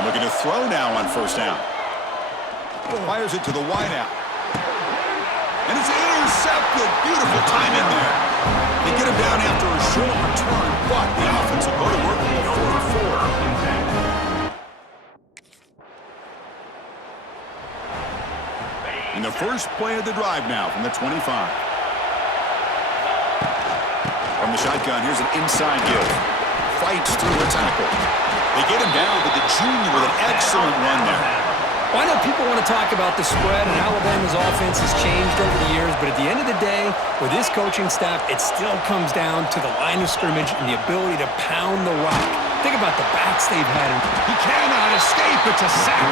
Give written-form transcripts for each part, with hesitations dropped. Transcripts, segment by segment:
And looking to throw now on first down. Fires it to the wideout. And it's intercepted. Beautiful time in there. They get him down after a short return, but the offense will go to work from the 44. In the first play of the drive now from the 25. From the shotgun, here's an inside give. Fights through a tackle. They get him down, but the junior with an excellent run there. Well, I know people want to talk about the spread, and Alabama's offense has changed over the years, but at the end of the day, with this coaching staff, it still comes down to the line of scrimmage and the ability to pound the rock. Think about the backs they've had. He cannot escape. It's a sack.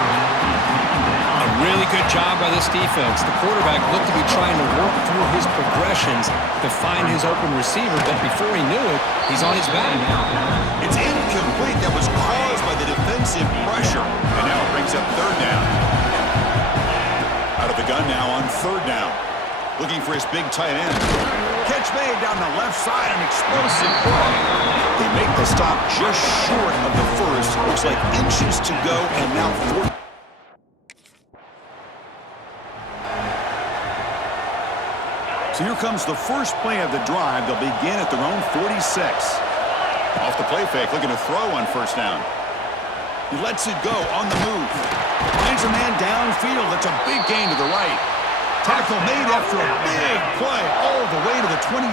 A really good job by this defense. The quarterback looked to be trying to work through his progressions to find his open receiver, but before he knew it, he's on his back. It's incomplete. That was caused by the defensive pressure. And now it brings up third down. Out of the gun now on third down. Looking for his big tight end. Catch made down the left side. An explosive play. They make the stop just short of the first. Looks like inches to go, and now fourth. So here comes the first play of the drive. They'll begin at their own 46. Off the play fake, looking to throw on first down. He lets it go on the move. Finds a man downfield. That's a big gain to the right. Tackle made after a big play all the way to the 27.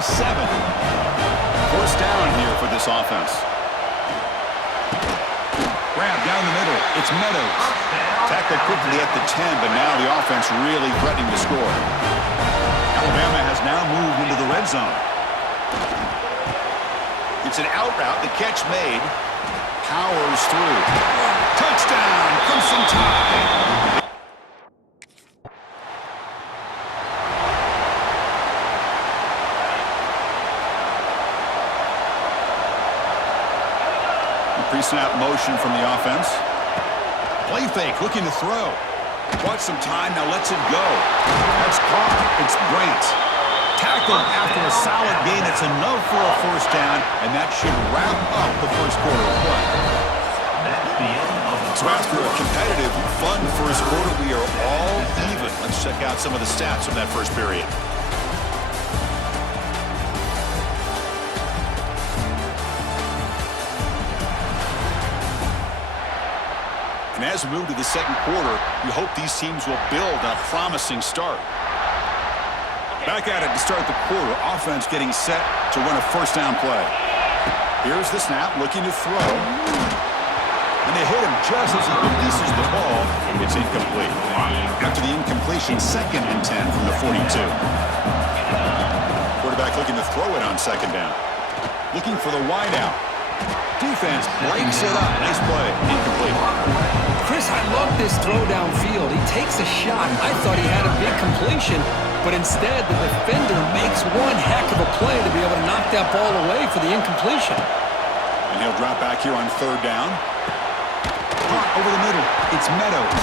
First down here for this offense. Grab down the middle. It's Meadows. Tackled quickly at the 10, but now the offense really threatening to score. Alabama has now moved into the red zone. It's an out route. The catch made. Powers through. Touchdown, Crimson Tide. Pre-snap motion from the offense. Play fake, looking to throw. Bought some time, now lets it go. That's caught. It's Brant. Tackled after a solid gain. It's enough for a first down, and that should wrap up the first quarter of play. So after a competitive, fun first quarter, we are all even. Let's check out some of the stats from that first period. And as we move to the second quarter, we hope these teams will build on a promising start. Back at it to start the quarter. Offense getting set to run a first down play. Here's the snap, looking to throw. And they hit him just as he releases the ball. It's incomplete. After the incompletion, 2nd and 10 from the 42. Quarterback looking to throw it on second down. Looking for the wideout. Defense breaks it up. Nice play. Incomplete. Chris, I love this throw downfield. He takes a shot. I thought he had a big completion, but instead the defender makes one heck of a play to be able to knock that ball away for the incompletion. And he'll drop back here on third down. Caught over the middle. It's Meadows.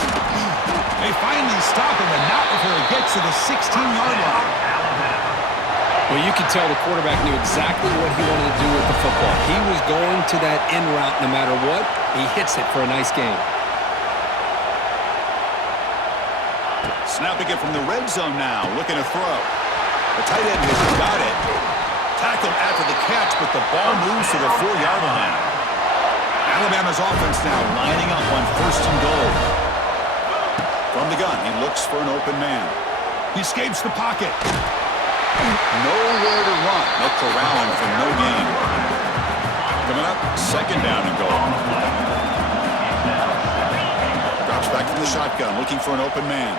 They finally stop him, and not before he gets to the 16-yard line. Well, you could tell the quarterback knew exactly what he wanted to do with the football. He was going to that in route no matter what. He hits it for a nice gain. Snapping it from the red zone now, looking to throw. The tight end has got it. Tackled after the catch, but the ball moves to the 4-yard line. Alabama's offense now lining up on first and goal. From the gun, he looks for an open man. He escapes the pocket. Nowhere to run. They'll corral him for no gain. Coming up, second down and goal. Drops back from the shotgun, looking for an open man.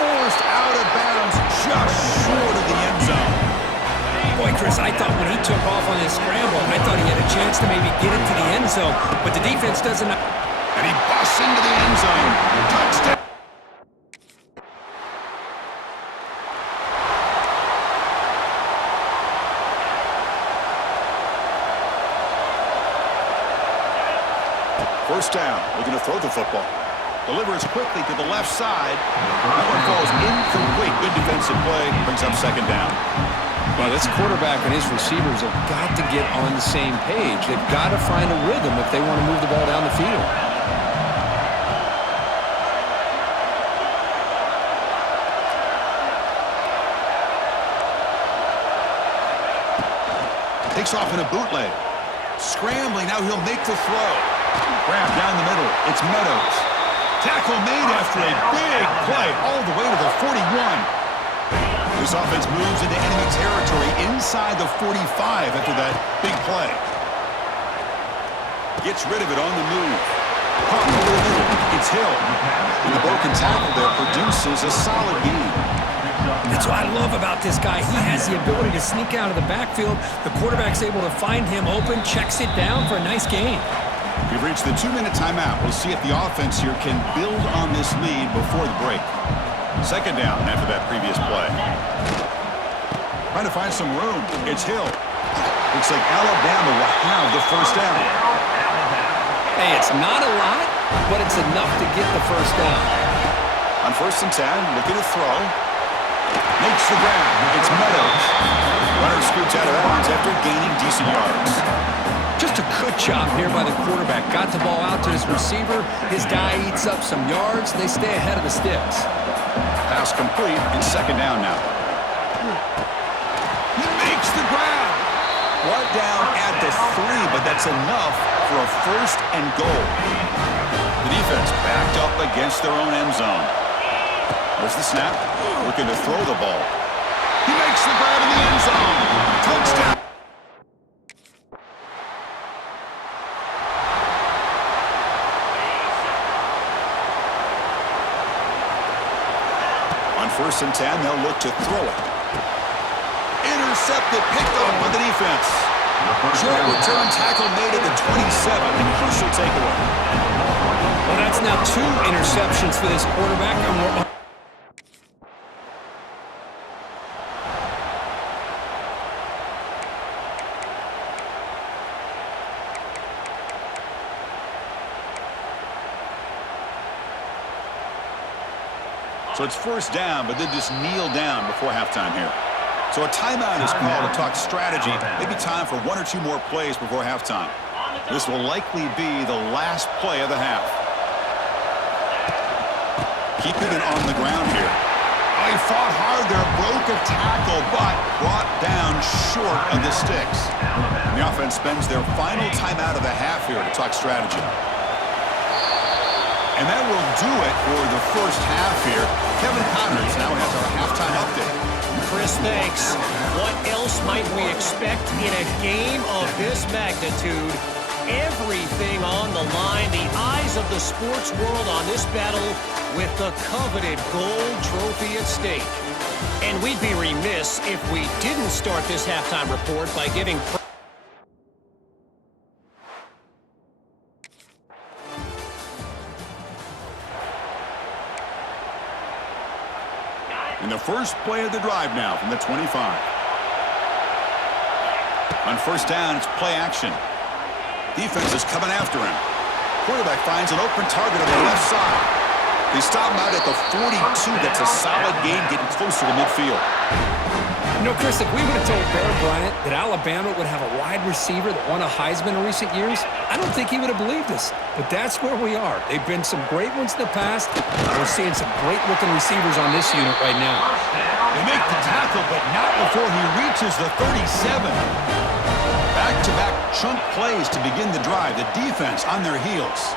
Forced out of bounds, just short of the end zone. Boy, Chris, I thought when he took off on his scramble, I thought he had a chance to maybe get it to the end zone, but the defense doesn't. And he busts into the end zone. Touchdown. First down, looking to throw the football. Delivers quickly to the left side. That one falls incomplete. Good defensive play. Brings up second down. Well, this quarterback and his receivers have got to get on the same page. They've got to find a rhythm if they want to move the ball down the field. Takes off in a bootleg. Scrambling, now he'll make the throw. Grab down the middle, it's Meadows. Tackle made after a big play all the way to the 41. This offense moves into enemy territory inside the 45 after that big play. Gets rid of it on the move. Caught over the middle, it's Hill. And the broken tackle there produces a solid gain. That's what I love about this guy. He has the ability to sneak out of the backfield. The quarterback's able to find him open, checks it down for a nice gain. We've reached the 2-minute timeout. We'll see if the offense here can build on this lead before the break. Second down after that previous play. Trying to find some room. It's Hill. Looks like Alabama will have the first down. Hey, it's not a lot, but it's enough to get the first down. On 1st and 10, looking to throw. Makes the grab. It's Meadows. Runner scoots out of bounds after gaining decent yards. Just a good job here by the quarterback. Got the ball out to his receiver. His guy eats up some yards. They stay ahead of the sticks. Pass complete. It's second down now. He makes the grab. Brought down at the 3, but that's enough for a first and goal. The defense backed up against their own end zone. There's the snap. Looking to throw the ball. He makes the grab in the end zone. Touchdown. On 1st and 10, they'll look to throw it. Intercepted, picked up by the defense. Short return tackle made at the 27, and crucial takeaway. Well, that's now 2 interceptions for this quarterback, and we're So it's first down, but then just kneel down before halftime here. So a timeout is called to talk strategy. Maybe time for 1 or 2 more plays before halftime. This will likely be the last play of the half. Keeping it on the ground here. Oh, he fought hard there, broke a tackle, but brought down short of the sticks. And the offense spends their final timeout of the half here to talk strategy. And that will do it for the first half here. Kevin Connors now has our halftime update. Chris, thanks. What else might we expect in a game of this magnitude? Everything on the line, the eyes of the sports world on this battle with the coveted gold trophy at stake. And we'd be remiss if we didn't start this halftime report by giving in the first play of the drive now from the 25. On first down, it's play action. Defense is coming after him. Quarterback finds an open target on the left side. They stop him out at the 42. That's a solid gain, getting closer to midfield. You know, Chris, if we would have told Bear Bryant that Alabama would have a wide receiver that won a Heisman in recent years, I don't think he would have believed us. But that's where we are. They've been some great ones in the past. We're seeing some great-looking receivers on this unit right now. They make the tackle, but not before he reaches the 37. Back-to-back chunk plays to begin the drive. The defense on their heels.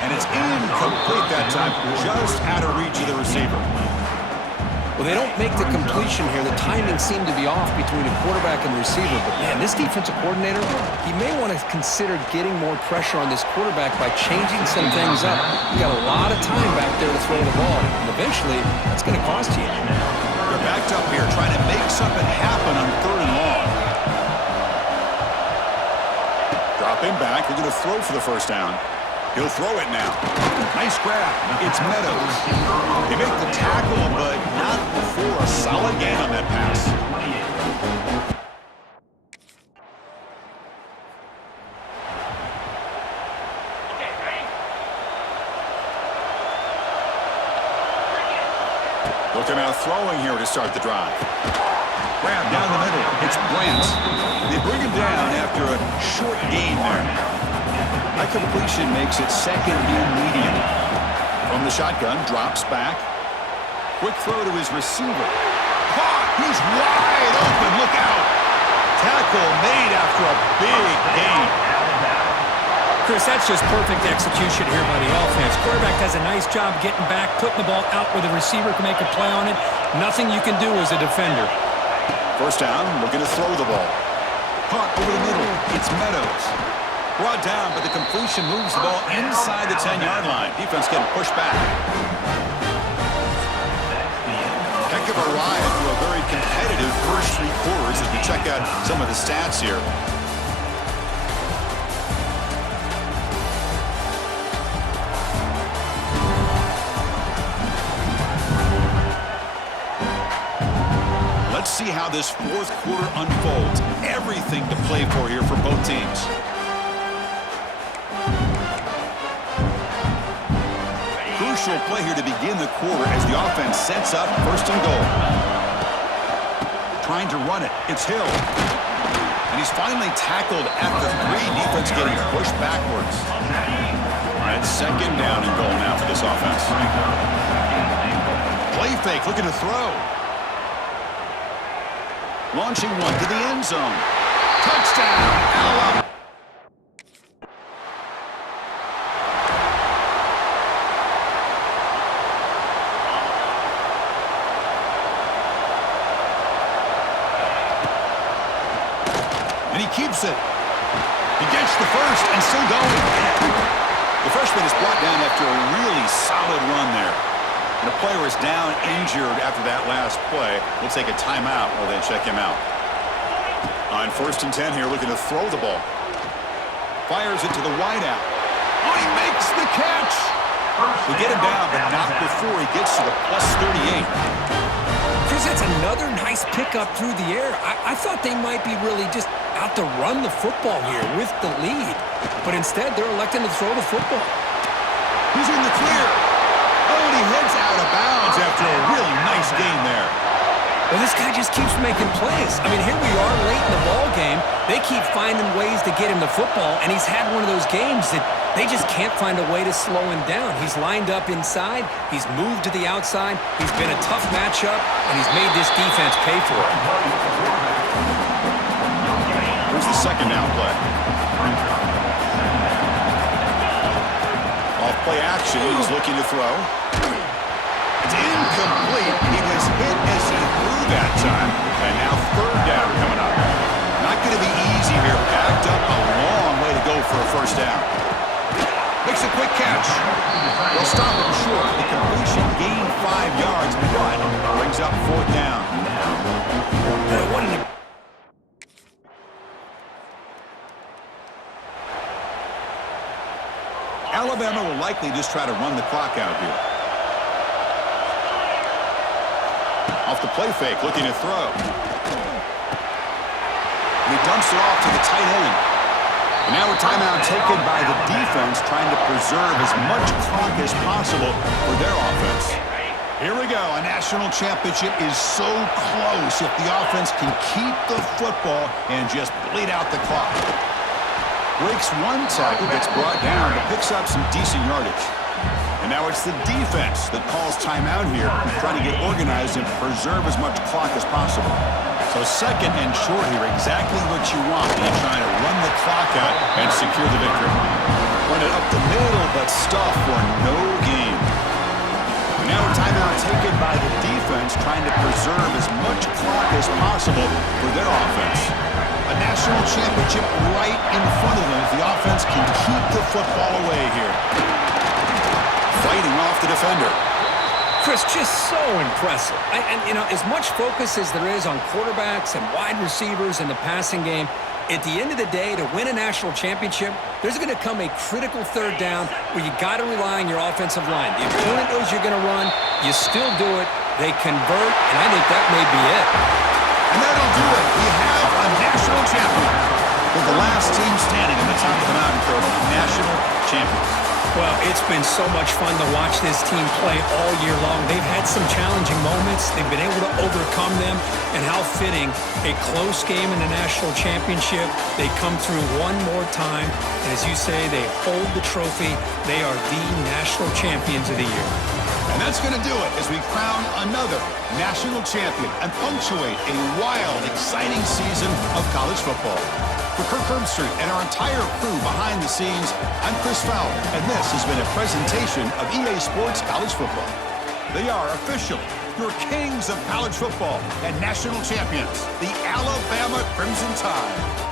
And it's incomplete that time, just out of reach of the receiver. Well, they don't make the completion here. The timing seemed to be off between the quarterback and the receiver. But, man, this defensive coordinator, he may want to consider getting more pressure on this quarterback by changing some things up. You got a lot of time back there to throw the ball. And eventually, that's going to cost you. They're backed up here trying to make something happen on 3rd and long. Dropping back. They're going to throw for the first down. He'll throw it now. Nice grab. It's Meadows. They make the tackle, but not before a solid gain on that pass. Looking out throwing here to start the drive. Grab down the middle. It's Brant. They bring him down after a short gain there. That completion makes it second and medium. From the shotgun, drops back. Quick throw to his receiver. Caught! He's wide open. Look out! Tackle made after a big gain. Chris, that's just perfect execution here by the offense. Quarterback does a nice job getting back, putting the ball out where the receiver can make a play on it. Nothing you can do as a defender. First down, looking to throw the ball. Caught over the middle. It's Meadows. Brought down, but the completion moves the ball inside the 10-yard line. Defense getting pushed back. Heck of a ride through a very competitive first three quarters as we check out some of the stats here. Let's see how this fourth quarter unfolds. Everything to play for here for both teams. Crucial play here to begin the quarter as the offense sets up first and goal. Trying to run it. It's Hill. And he's finally tackled at the 3. Defense getting pushed backwards. All right, second down and goal now for this offense. Play fake, looking to throw. Launching one to the end zone. Touchdown, Alabama. And he keeps it. He gets the first and still going. The freshman is brought down after a really solid run there. And the player is down injured after that last play. We'll take a timeout while they check him out. On first and 10 here, looking to throw the ball. Fires it to the wideout. Oh, he makes the catch! We get him down, but not before he gets to the plus 38. Chris, that's another nice pickup through the air. I thought they might be really just out to run the football here with the lead. But instead, they're electing to throw the football. He's in the clear. Oh, and he heads out of bounds after a really nice gain there. Well, this guy just keeps making plays. I mean, here we are late in the ball game. They keep finding ways to get him the football, and he's had one of those games that they just can't find a way to slow him down. He's lined up inside. He's moved to the outside. He's been a tough matchup, and he's made this defense pay for it. Here's the second down play. Off play action, he's looking to throw. It's incomplete. He was hit as he threw that time. And now third down coming up. Not going to be easy here. Backed up a long way to go for a first down. Makes a quick catch. They'll stop him short. The completion gained 5 yards, but brings up fourth down. Alabama will likely just try to run the clock out here. Off the play fake, looking to throw. And he dumps it off to the tight end. And now a timeout taken by the defense, trying to preserve as much clock as possible for their offense. Here we go. A national championship is so close if the offense can keep the football and just bleed out the clock. Breaks one tackle, gets brought down, but picks up some decent yardage. And now it's the defense that calls timeout here, trying to get organized and preserve as much clock as possible. So second and short here, exactly what you want when you're trying to run the clock out and secure the victory. Run it up the middle, but stuff for no gain. And now a timeout taken by the defense, trying to preserve as much clock as possible for their offense. A national championship right in front of them if the offense can keep the football away here. Fighting off the defender. Chris, just so impressive. And you know, as much focus as there is on quarterbacks and wide receivers in the passing game, at the end of the day, to win a national championship, there's going to come a critical third down where you got to rely on your offensive line. The opponent knows you're going to run. You still do it. They convert, and I think that may be it. And that'll do it. We have a national champion. With the last team standing at the top of the mountain for national champions. Well, it's been so much fun to watch this team play all year long. They've had some challenging moments. They've been able to overcome them. And how fitting, a close game in the national championship. They come through one more time. And as you say, they hold the trophy. They are the national champions of the year. And that's going to do it as we crown another national champion and punctuate a wild, exciting season of college football. For Kirk Herbstreit and our entire crew behind the scenes, I'm Chris Fowler, and this has been a presentation of EA Sports College Football. They are official, your kings of college football and national champions, the Alabama Crimson Tide.